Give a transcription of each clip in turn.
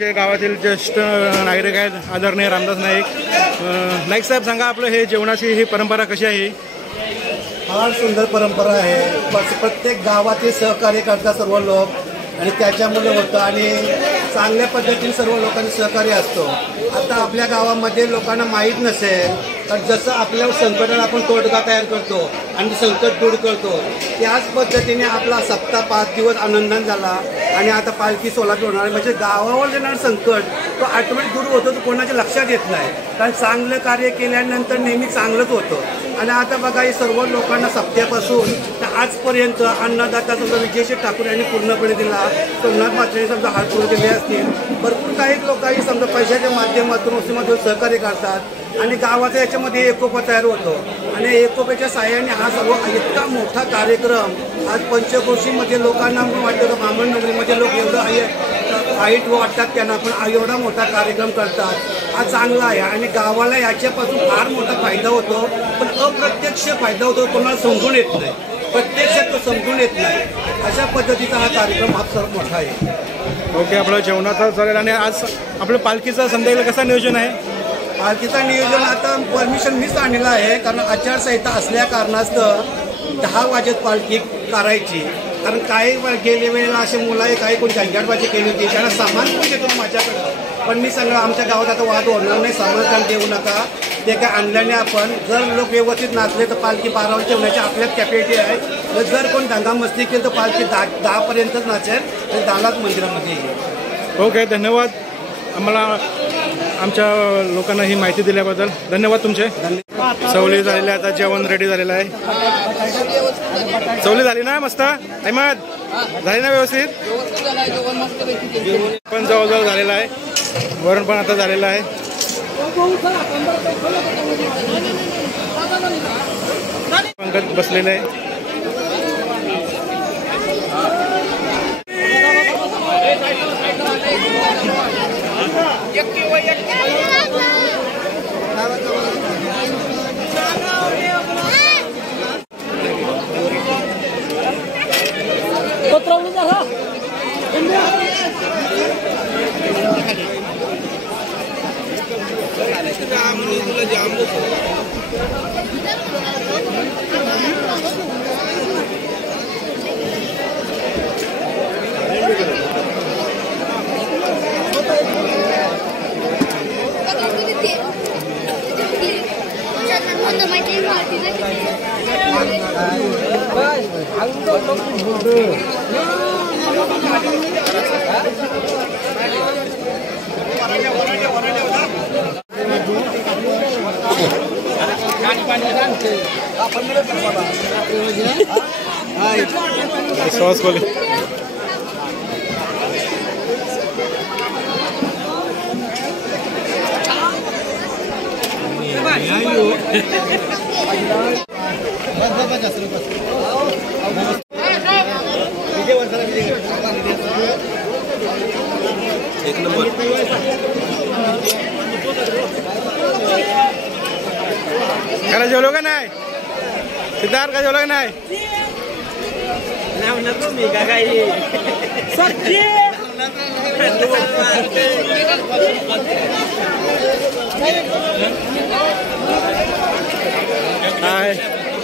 गावातील ज्येष्ठ नागरिक आहेत आदरणीय रामदास नाईक. नाईक साहेब सांगा, आपलं हे जेवणाची ही परंपरा कशी आहे? फार सुंदर परंपरा आहे. प्रत्येक गावातील सहकार्य करतात सर्व लोक आणि त्याच्यामुळे होतं आणि चांगल्या पद्धतीने सर्व लोकांनी सहकार्य असतो. आता आपल्या गावामध्ये लोकांना माहीत नसेल तर जसं आपल्या संकटाला आपण तोडगा तयार करतो आणि संकट दूर करतो त्याच पद्धतीने आपला सप्ताह 5 दिवस आनंदाने झाला आणि आता पालखी सोलापूर होणार. म्हणजे गावावर येणारं संकट तो ऑटोमॅटिक दूर होतो, तो कोणाच्या लक्षात येत नाही. कारण चांगलं कार्य केल्यानंतर नेहमी चांगलंच होतं. आणि आता बघा हे सर्व लोकांना सप्त्यापासून तर आजपर्यंत अन्नदाता समजा विजयशी ठाकूर यांनी पूर्णपणे दिला, सोमनाथ मात्रेने समजा हात पुढे दिले असतील. भरपूर काही लोकांनी समजा पैशाच्या माध्यमातून वस्तूमधून सहकार्य करतात आणि गावाचा याच्यामध्ये एकोपा तयार होतो आणि एकोप्याच्या साहाय्याने हा सर्व इतका मोठा कार्यक्रम आज पंचक्रोशीमध्ये लोकांना वाटतं, ब्राह्मणनगरीमध्ये लोक एवढं वाईट वाटतात त्यांना, पण एवढा मोठा कार्यक्रम करतात. हा चांगला आहे आणि गावाला याच्यापासून फार मोठा फायदा होतो, पण अप्रत्यक्ष फायदा होतो, कोणाला समजून येत नाही, प्रत्यक्षात तो समजून येत नाही. अशा पद्धतीचा हा कार्यक्रम हा सर्व मोठा आहे. ओके, आपलं जेवणाचा चालेल. आणि आज आपलं पालखीचा संध्याकाळी कसा नियोजन आहे? पालखीचा नियोजन आता परमिशन मीच आणलेलं आहे, कारण आचारसंहिता असल्या कारणास्तव 10 वाजेत पालखी करायची. कारण काही गेल्या वेळेला असे मुलं आहे, काही कोणी झंझाटबाजी केली होती, त्यांना सामान पण देतो माझ्याकडं. पण मी सांगलं आमच्या गावात आता वाद होणार नाही, सामान काही देऊ नका, ते काय आणल्याने आपण जर लोक व्यवस्थित नाचले तर पालखी 12 वाजता ठेवण्याची आपल्यात कॅपॅसिटी आहे. जर कोण दंगामस्ती केली तर पालखी 10पर्यंतच नाचेल आणि 10लाच मंदिरामध्ये येईल. ओके, धन्यवाद. आम्हाला आमच्या लोकांना ही माहिती दिल्याबद्दल धन्यवाद तुमचे. चवली झालेली, आता जेवण रेडी झालेलं आहे. चवली झाली ना मस्त अहमद? झाली ना व्यवस्थित? पण जवळजवळ झालेलं आहे. वरण पण आता झालेलं आहे. पंकज बसलेलं आहे. सॉस बोले एक नंबर. खरं जेवलो का नाही सिद्धार्थ? का जेवलो का नाही? मी का काही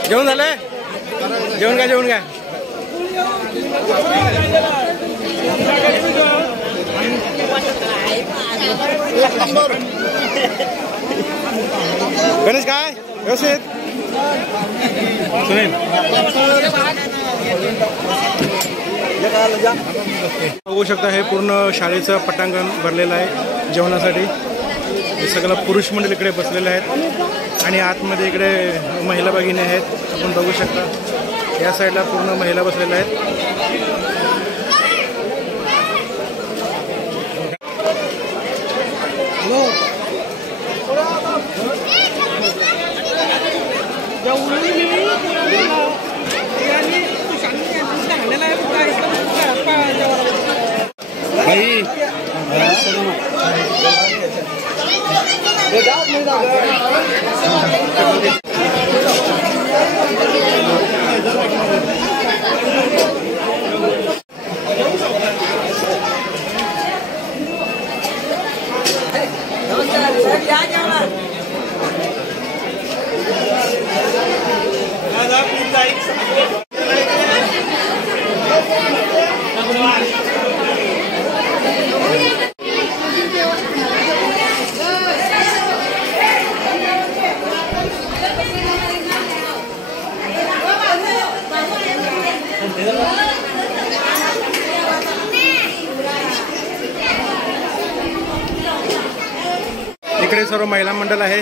जेवण झालंय? जेवण काय जेवण काय? गणेश काय व्यवस्थित? सुनील बघू शकता, हे पूर्ण शाळेचं पटांगण भरलेलं आहे जेवणासाठी. हे सगळं पुरुष मंडळ इकडे बसलेले आहेत आणि आतमध्ये इकडे महिला भगिनी आहेत. आपण बघू शकता या साईडला पूर्ण महिला बसलेल्या आहेत. इकडे सर्व महिला मंडळ आहे.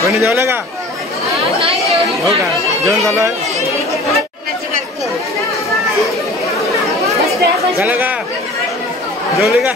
कोणी जेवलं का? हो का, जेवण झालं झालं का? जेवली का?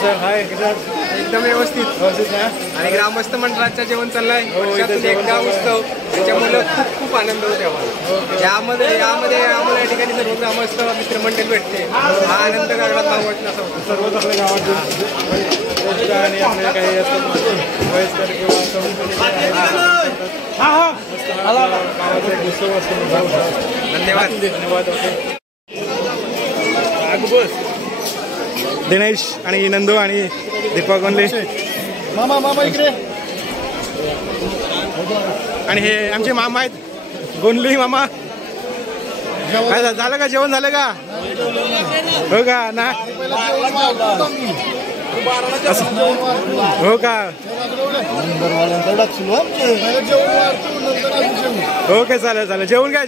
सर हाय एकदम व्यवस्थित ना. आणि ग्रामस्थ मंडळाचं जेवण चाललंय वर्षातून एकदा उत्सव, त्याच्यामुळे खूप आनंद होतो आम्हाला. यामध्ये आम्हाला या ठिकाणी सर्व ग्रामस्थ मित्रमंडळ भेटते. हा आनंद गावात भावत नसतो. सर्वच आपल्या गावात आणि आपल्या काही असतात वयस्कर किंवा गावाचा एक उत्सव असतो. धन्यवाद. धन्यवाद. दिनेश आणि नंदू आणि दीपक गोंदले मामा इकडे. आणि हे आमचे मामा आहेत गोंदली मामा. काय झालं का? जेवण झालं का? हो का ना? हो का? ओके चालेल. जेवून घ्या.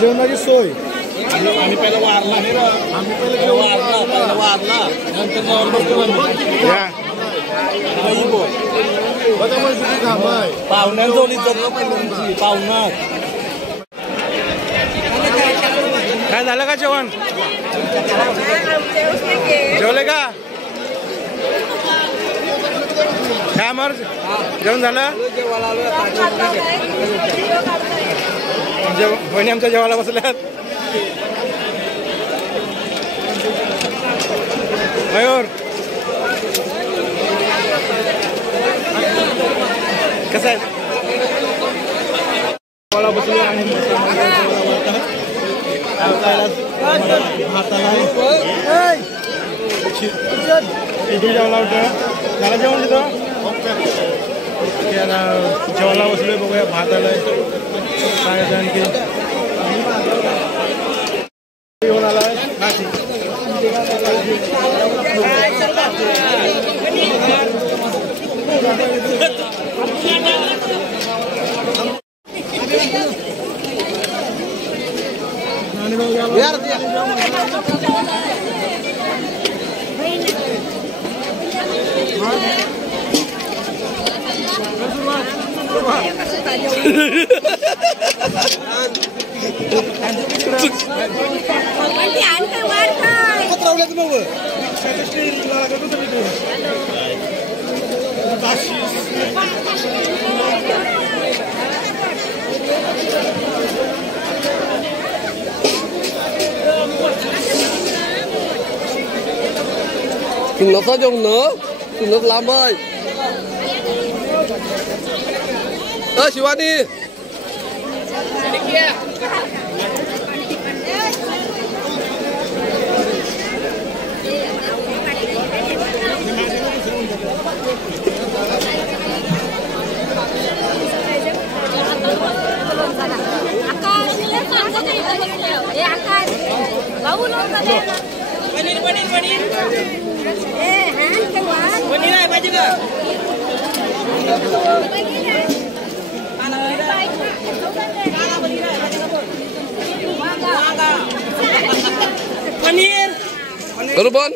जेवणाची सोय आम्ही पहिला वारला पाहुण्या जोडी पाहुणा. काय झालं का जेवण? जेवले का? काय मर जेवण झालं? बहिणी आमच्या जेवायला बसल्यात. मयूर कसं आहे? बसले आणि इथे जेवला होतं. त्याला जेवण देतो. जेवायला बसलोय. बघूया भात आलाय. काय आणखी जेवण आलाय. Nó dùng nữa, nó làm ơi. Chịu ăn đi. Paneer करू बोल.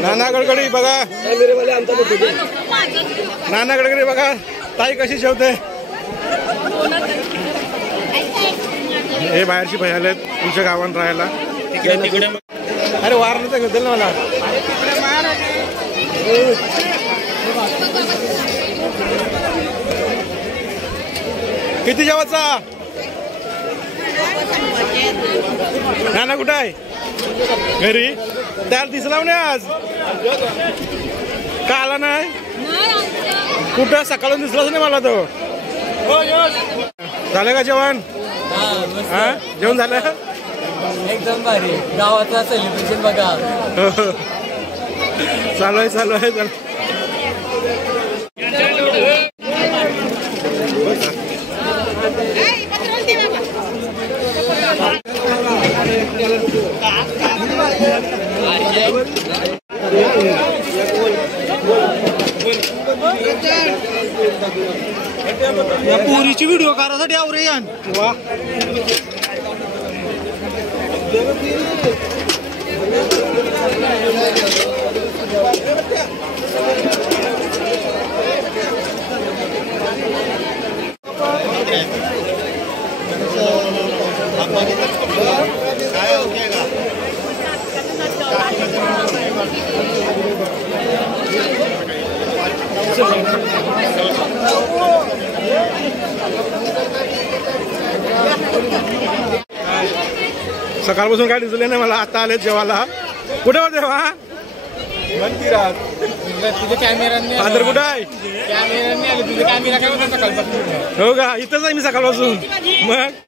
नाना गडकरी बघा, नाना गडकरी बघा ताई कशी शेवते. हे बाहेरची भैयाले आहेत तुमच्या गावात राहायला. अरे वारलं तर घेतील ना मला. किती जेवायचा नाना कुठं आहे घरी. त्याला दिसला नाही आज का आला नाही कुठं सकाळून दिसलाच नाही मला तो. झालं का जेवण. हा जेवण झालं एकदम भारी गावाचा सेलिब्रेशन बघा. चालू आहे चालू आहे चालू. पुरीची व्हिडिओ करायसाठी आवरे यान. वा सकाळपासून काय दिसले नाही मला. आता आले जेवायला. कुठे होते वा मंदिरात तुझ्या कॅमेराने फादर कुठं आहे. कॅमेराने आले तुझ्या कॅमेरा काय सकाळपासून. हो का इथंच आहे मी सकाळपासून. मग